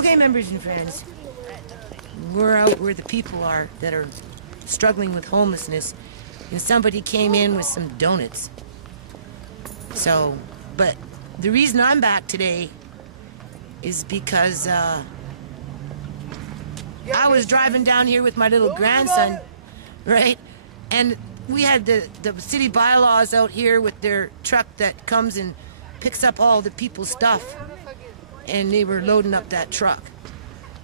Okay, members and friends, we're out where the people are that are struggling with homelessness, and somebody came in with some donuts. So, but the reason I'm back today is because I was driving down here with my little grandson, right? And we had the city bylaws out here with their truck that comes and picks up all the people's stuff. And they were loading up that truck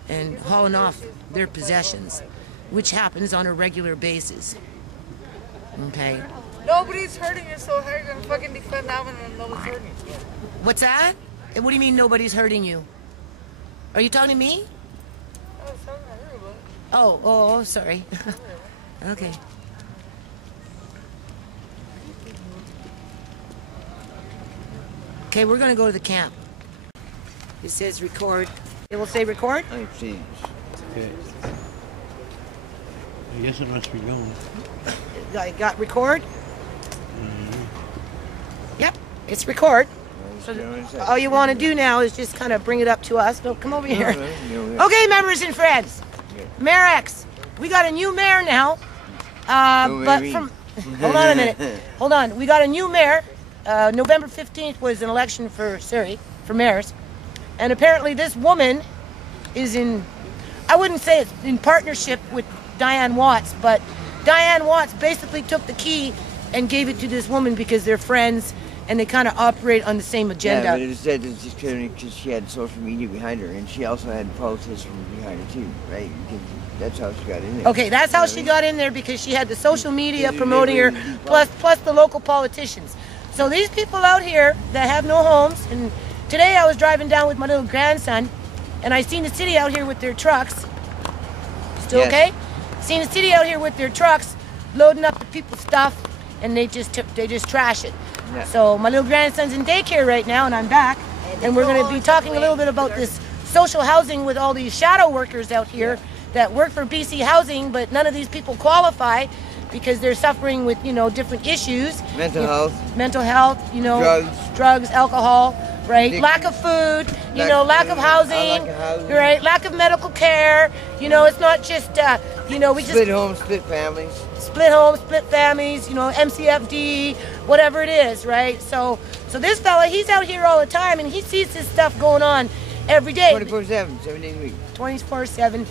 and hauling off their possessions, which happens on a regular basis. Okay. Nobody's hurting you, so how are you going to fucking defend that one when nobody's hurting you? What's that? What do you mean nobody's hurting you? Are you talking to me? I was talking to her, but... Oh, sorry. Okay. Okay, we're going to go to the camp. It says record. It will say record? I see. Okay. I guess it must be going. I got record? Yep, it's record. So all you want to do now is just kind of bring it up to us. No, come over here. Okay, members and friends. Mayor X, we got a new mayor now. But from... Hold on a minute. Hold on. We got a new mayor. November 15th was an election for Surrey, for mayors. And apparently this woman is in, I wouldn't say it's in partnership with Diane Watts, but Diane Watts basically took the key and gave it to this woman because they're friends and they kind of operate on the same agenda. Yeah, but it said it's just because she had social media behind her, and she also had politicians behind her too, right? Because that's how she got in there. Okay, that's how she got in there, because she had the social media promoting her, plus the local politicians. So these people out here that have no homes, and today I was driving down with my little grandson, and I seen the city out here with their trucks. Still okay? Seen the city out here with their trucks, loading up the people's stuff, and they just trash it. Yeah. So my little grandson's in daycare right now, and I'm back, and we're going to be talking a little bit about this social housing with all these shadow workers out here that work for BC Housing, but none of these people qualify because they're suffering with, you know, different issues. Mental health, you know, drugs, alcohol, right? Addiction. Lack of food, you know, lack of housing, right? Lack of medical care. You know, it's not just, you know, we just... Split homes, split families. Split homes, split families, you know, MCFD, whatever it is, right? So this fella, he's out here all the time, and he sees this stuff going on every day. 24/7, 7 days a week. 24/7,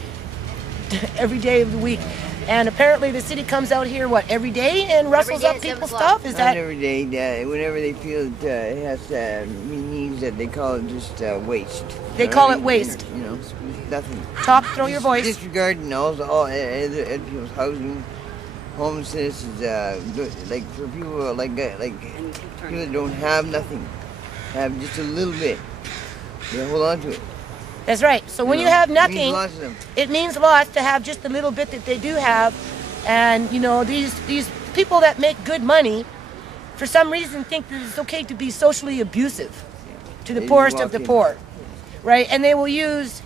every day of the week. And apparently the city comes out here, what, every day and rustles up people's stuff? Is that... Not every day. Whenever they feel it has needs, that they call it just waste. They call it waste. You know, nothing. Talk through your voice. Disregarding all other people's housing. Homelessness is like for people like people that don't have nothing, have just a little bit. They hold on to it. That's right. So when you have nothing, it means a lot to have just a little bit that they do have. And you know, these people that make good money, for some reason, think that it's okay to be socially abusive to the poorest of the poor, right? And they will use,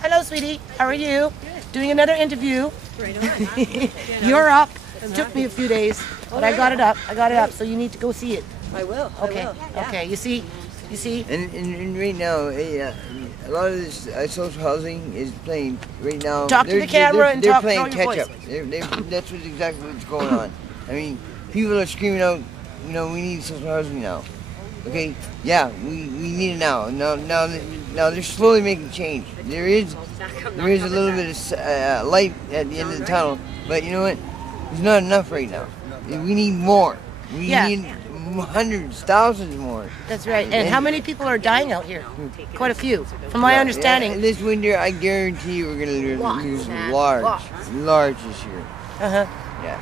"Hello, sweetie, how are you? Doing another interview. Right on. You're up." It took me a few days, but I got it up. So you need to go see it. I will. Okay. I will. Yeah. Okay. You see. And right now, a lot of this social housing is playing right now. Talk to the camera and talk. They're playing catch up. That's exactly what's going on. I mean, people are screaming out, you know, we need social housing now. Okay. Yeah, we need it now. Now they're slowly making change. There is a little bit of light at the end of the tunnel, but you know what? It's not enough right now. We need more. We need hundreds, thousands more. That's right. And how many people are dying out here? Quite a few, from my understanding. Yeah, this winter, I guarantee we're going to lose large this year. Yeah,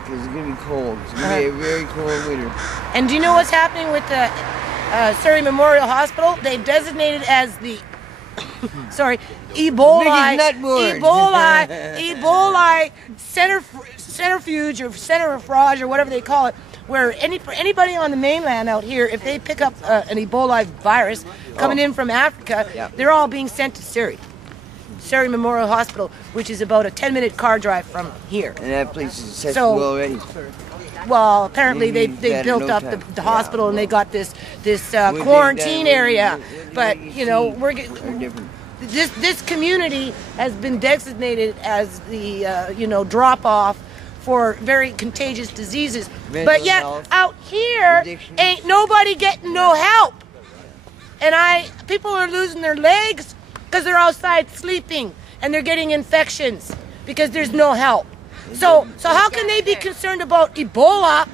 because it's going to be cold. It's going to be a very cold winter. And do you know what's happening with the Surrey Memorial Hospital? They've designated as the Ebola centrifuge or centrifrage or whatever they call it, where anybody on the mainland out here, if they pick up an Ebola virus coming in from Africa, they're all being sent to Surrey Memorial Hospital, which is about a 10-minute car drive from here. And that place is accessible already. Well, apparently they built up the hospital and they got this quarantine area, but you know we're different. this community has been designated as the drop off for very contagious diseases. But yet out here ain't nobody getting no help. And people are losing their legs because they're outside sleeping and they're getting infections because there's no help. So how can they be concerned about Ebola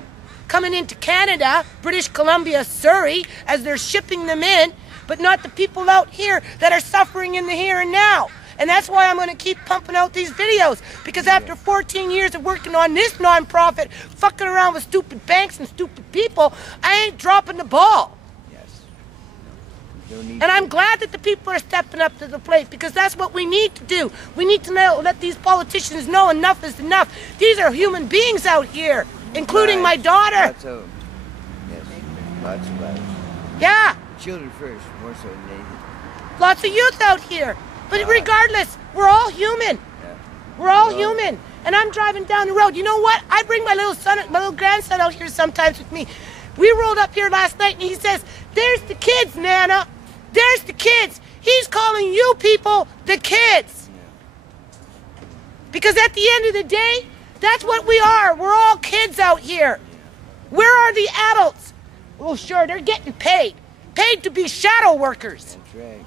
coming into Canada, British Columbia, Surrey, as they're shipping them in, but not the people out here that are suffering in the here and now? And that's why I'm going to keep pumping out these videos, because after 14 years of working on this nonprofit, fucking around with stupid banks and stupid people, I ain't dropping the ball. And I'm glad that the people are stepping up to the plate, because that's what we need to do. We need to let these politicians know enough is enough. These are human beings out here, including my daughter. Lots of lives. Yeah. Children first, more so than anything. Lots of youth out here. But regardless, we're all human. Yeah. We're all human. And I'm driving down the road. You know what? I bring my little grandson out here sometimes with me. We rolled up here last night and he says, "There's the kids, Nana. There's the kids." He's calling you people the kids. Because at the end of the day, that's what we are. We're all kids out here. Where are the adults? Well, sure, they're getting paid. Paid to be shadow workers. That's right.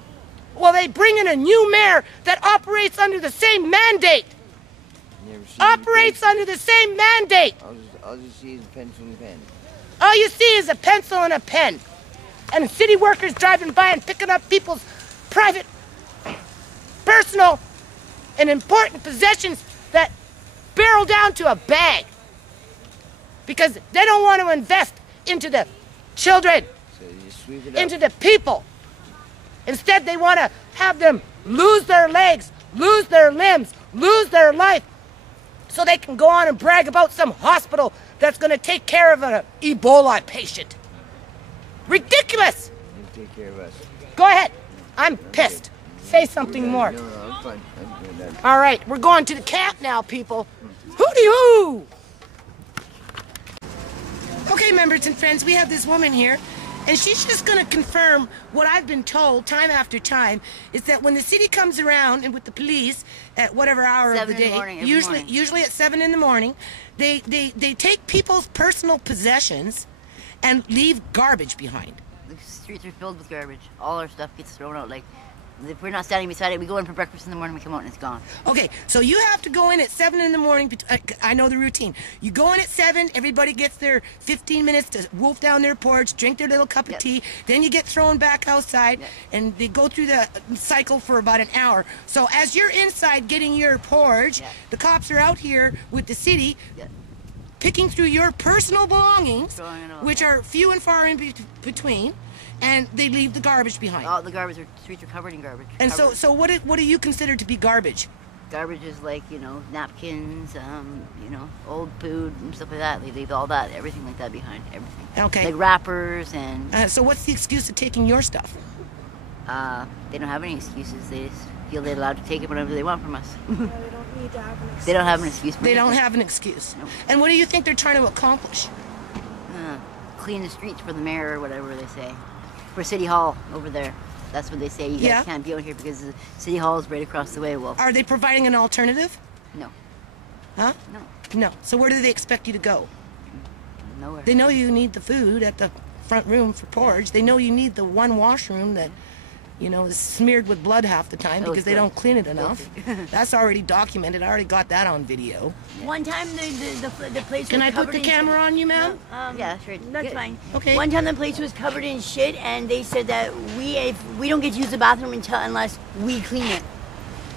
Well, they bring in a new mayor that operates under the same mandate. Operates under the same mandate. All you see is a pencil and a pen. All you see is a pencil and a pen. And city workers driving by and picking up people's private, personal, and important possessions that barrel down to a bag. Because they don't want to invest into the children, So you just sweep it up. into the people. Instead, they want to have them lose their legs, lose their limbs, lose their life, so they can go on and brag about some hospital that's going to take care of an Ebola patient. Ridiculous! You take care of us. Go ahead. I'm pissed. Say something more. No, I'm fine. I'm good. All right, we're going to the camp now, people. Hooty-hoo! Okay, members and friends, we have this woman here, and she's just going to confirm what I've been told time after time, is that when the city comes around and with the police at whatever hour of the day, usually at 7 in the morning, they take people's personal possessions and leave garbage behind. The streets are filled with garbage. All our stuff gets thrown out. Like, if we're not standing beside it, we go in for breakfast in the morning, we come out and it's gone. Okay, so you have to go in at 7 in the morning. I know the routine. You go in at 7, everybody gets their 15 minutes to wolf down their porch, drink their little cup of tea, then you get thrown back outside, and they go through the cycle for about an hour. So as you're inside getting your porridge, the cops are out here with the city, picking through your personal belongings, which are few and far in between, and they leave the garbage behind. All the streets are covered in garbage. And so what do you consider to be garbage? Garbage is like, napkins, old food and stuff like that. They leave all that, everything like that behind, everything. Okay. Like wrappers and... so what's the excuse of taking your stuff? They don't have any excuses. They just feel they're allowed to take it whenever they want from us. They don't need to have an excuse. They don't have an excuse. They don't have an excuse. No. And what do you think they're trying to accomplish? Clean the streets for the mayor or whatever they say. For City Hall over there. That's what they say. You guys can't be out here because the City Hall is right across the way. Well, are they providing an alternative? No. Huh? No. No. So where do they expect you to go? Nowhere. They know you need the food at the front room for porridge. They know you need the one washroom that, is smeared with blood half the time because they don't clean it enough. That's already documented. I already got that on video. One time the place Can was I put covered the in camera on you, ma'am? Yeah, sure. That's Good. fine. Okay. One time the place was covered in shit, and they said that if we don't get to use the bathroom unless we clean it.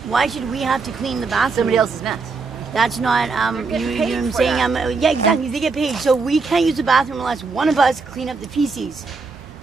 Why should we have to clean the bathroom? Somebody else's mess. That's not you know what I'm saying. Yeah, exactly. They get paid, so we can't use the bathroom unless one of us clean up the feces.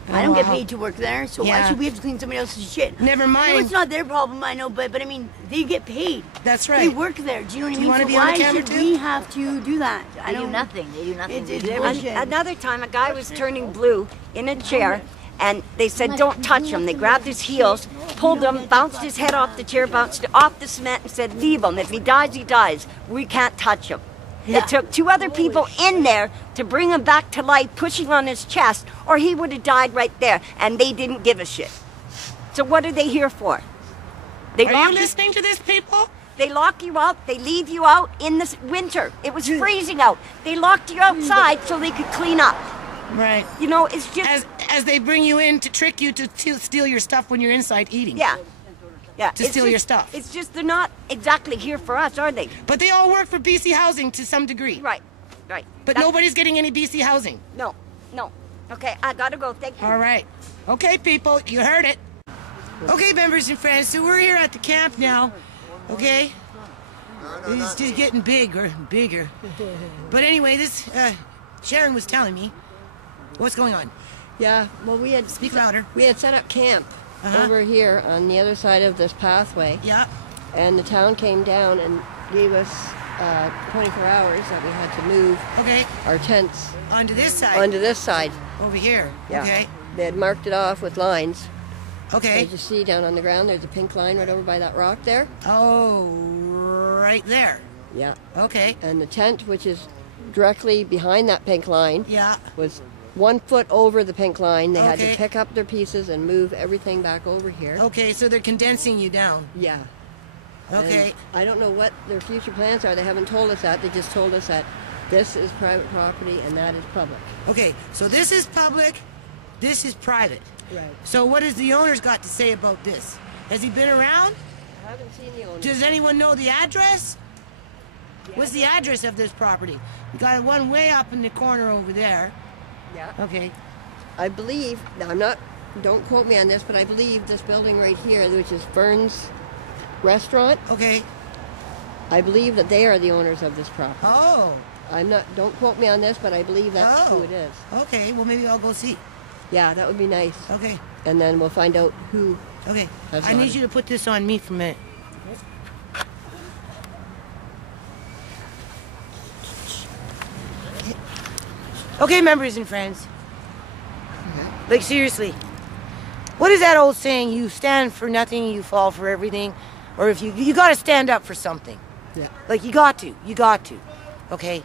I don't get paid to work there, so why should we have to clean somebody else's shit? Never mind. No, it's not their problem, I know, but I mean, they get paid. That's right. They work there. Do you know what I mean? you want to be why on the camera should too? we have to do that? They do nothing. They do nothing. It's bullshit. Another time, a guy was turning blue in a chair, and they said, "Don't touch him." They grabbed his heels, pulled him, bounced his head off the chair, bounced it off the cement, and said, "Leave him. If he dies, he dies. We can't touch him." It took 2 other people in there to bring him back to life, pushing on his chest, or he would have died right there, and they didn't give a shit. So what are they here for? Are you listening to this, people? They lock you out. They leave you out in the winter. It was freezing out. They locked you outside so they could clean up. Right. You know, it's just... As they bring you in to trick you to steal your stuff when you're inside eating. Yeah. Yeah. To steal your stuff. It's just they're not exactly here for us, are they? But they all work for BC Housing to some degree. Right. Right. But nobody's getting any BC Housing. No. No. Okay, I gotta go. Thank you. All right. Okay, people, you heard it. Okay, members and friends, so we're here at the camp now. Okay? It's just getting bigger and bigger. But anyway, this, Sharon was telling me. What's going on? Yeah, well, Speak louder. We had set up camp over here on the other side of this pathway. Yeah. And the town came down and gave us 24 hours that we had to move our tents onto this side. Onto this side. Over here. Yeah. Okay. They had marked it off with lines. Okay. As you see down on the ground, there's a pink line right over by that rock there. Oh, right there. Yeah. Okay. And the tent, which is directly behind that pink line, yeah, was 1 foot over the pink line. They had to pick up their pieces and move everything back over here. Okay, so they're condensing you down. Yeah. Okay. And I don't know what their future plans are. They haven't told us that. They just told us that this is private property and that is public. Okay, so this is public, this is private. Right. So what has the owner's got to say about this? Has he been around? I haven't seen the owner. Does anyone know the address? What's the address of this property? You got one way up in the corner over there. Yeah. Okay. I believe, don't quote me on this, but I believe this building right here, which is Burns Restaurant. Okay. I believe that they are the owners of this property. Oh. Don't quote me on this, but I believe that's who it is. Okay, well maybe I'll go see. Yeah, that would be nice. Okay. And then we'll find out who. Okay. I need you to put this on me for a minute. Okay, members and friends. Like, seriously. What is that old saying? You stand for nothing, you fall for everything. Or if you got to stand up for something. Yeah. Like, you got to. Okay?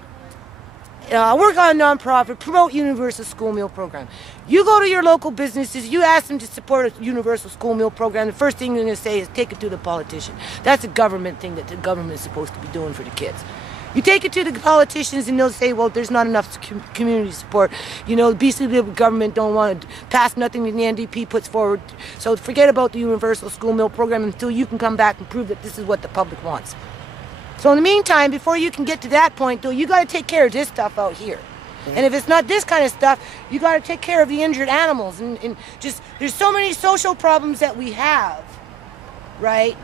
Work on a nonprofit, promote universal school meal program. You go to your local businesses, you ask them to support a universal school meal program, the first thing they're going to say is take it to the politician. That's a government thing that the government is supposed to be doing for the kids. You take it to the politicians and they'll say, well, there's not enough community support. You know, the BC government don't want to pass nothing that the NDP puts forward. So forget about the universal school meal program until you can come back and prove that this is what the public wants. So in the meantime, before you can get to that point, though, you got to take care of this stuff out here. And if it's not this kind of stuff, you got to take care of the injured animals. And just, there's so many social problems that we have, right?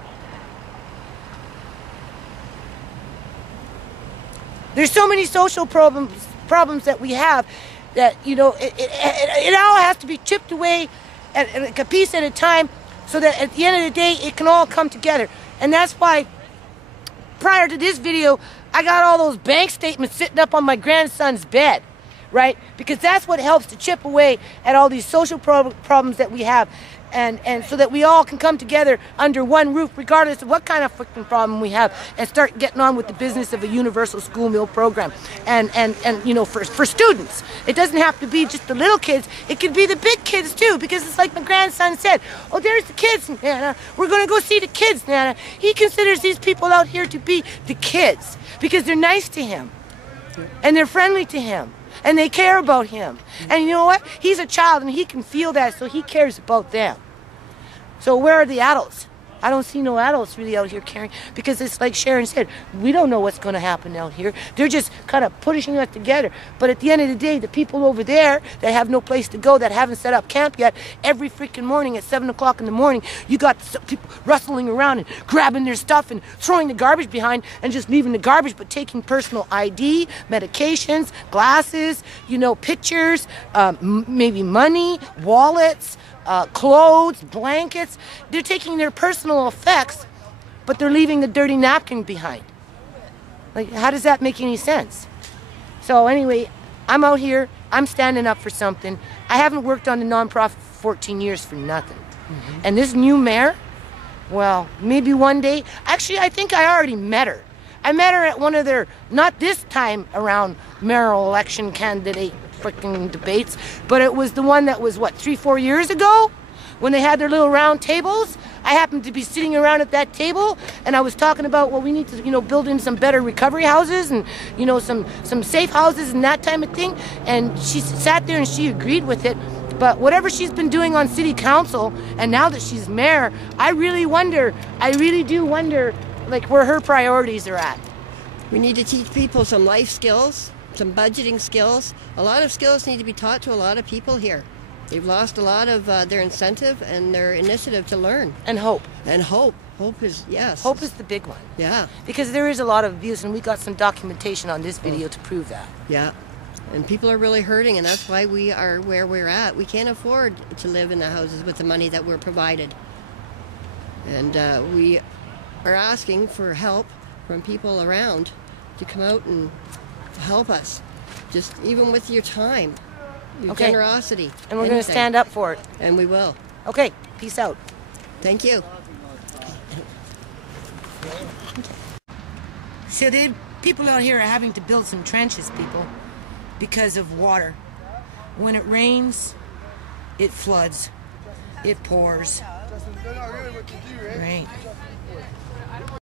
There's so many social problems that we have that, you know, it all has to be chipped away at a piece at a time so that at the end of the day, it can all come together. And that's why prior to this video, I got all those bank statements sitting up on my grandson's bed, right? Because that's what helps to chip away at all these social problems that we have. And so that we all can come together under one roof, regardless of what kind of freaking problem we have, and start getting on with the business of a universal school meal program. And you know, for students, it doesn't have to be just the little kids. It could be the big kids too, because it's like my grandson said, oh, there's the kids, Nana. We're going to go see the kids, Nana. He considers these people out here to be the kids because they're nice to him and they're friendly to him. And they care about him. And you know what? He's a child and he can feel that, so he cares about them. So where are the adults? I don't see no adults really out here caring, because it's like Sharon said, we don't know what's going to happen out here. They're just kind of pushing us together. But at the end of the day, the people over there that have no place to go, that haven't set up camp yet, every freaking morning at 7 o'clock in the morning, you got people rustling around and grabbing their stuff and throwing the garbage behind and just leaving the garbage, but taking personal ID, medications, glasses, you know, pictures, maybe money, wallets, clothes, blankets. They're taking their personal effects, but they're leaving the dirty napkin behind. Like, how does that make any sense? So anyway, I'm out here, I'm standing up for something. I haven't worked on the nonprofit for 14 years for nothing. And this new mayor, well, maybe one day, actually I think I already met her. I met her at one of their, not this time around mayoral election candidate freaking debates, but it was the one that was, what, 3-4 years ago? when they had their little round tables, I happened to be sitting around at that table, and I was talking about, well, we need to, you know, build in some better recovery houses and, you know, some safe houses and that type of thing. And she sat there and she agreed with it. But whatever she's been doing on city council, and now that she's mayor, I really do wonder, like, where her priorities are at. We need to teach people some life skills, some budgeting skills. A lot of skills need to be taught to a lot of people here. They've lost a lot of their incentive and their initiative to learn. And hope. And hope. Hope is, yes. Hope is the big one. Yeah. Because there is a lot of abuse, and we got some documentation on this video to prove that. Yeah. And people are really hurting, and that's why we are where we're at. We can't afford to live in the houses with the money that we're provided. And we are asking for help from people around to come out and help us. Just even with your time, your generosity. And we're going to stand up for it. And we will. Okay, peace out. Thank you. So people out here are having to build some trenches, people, because of water. When it rains, it floods, it pours. Right.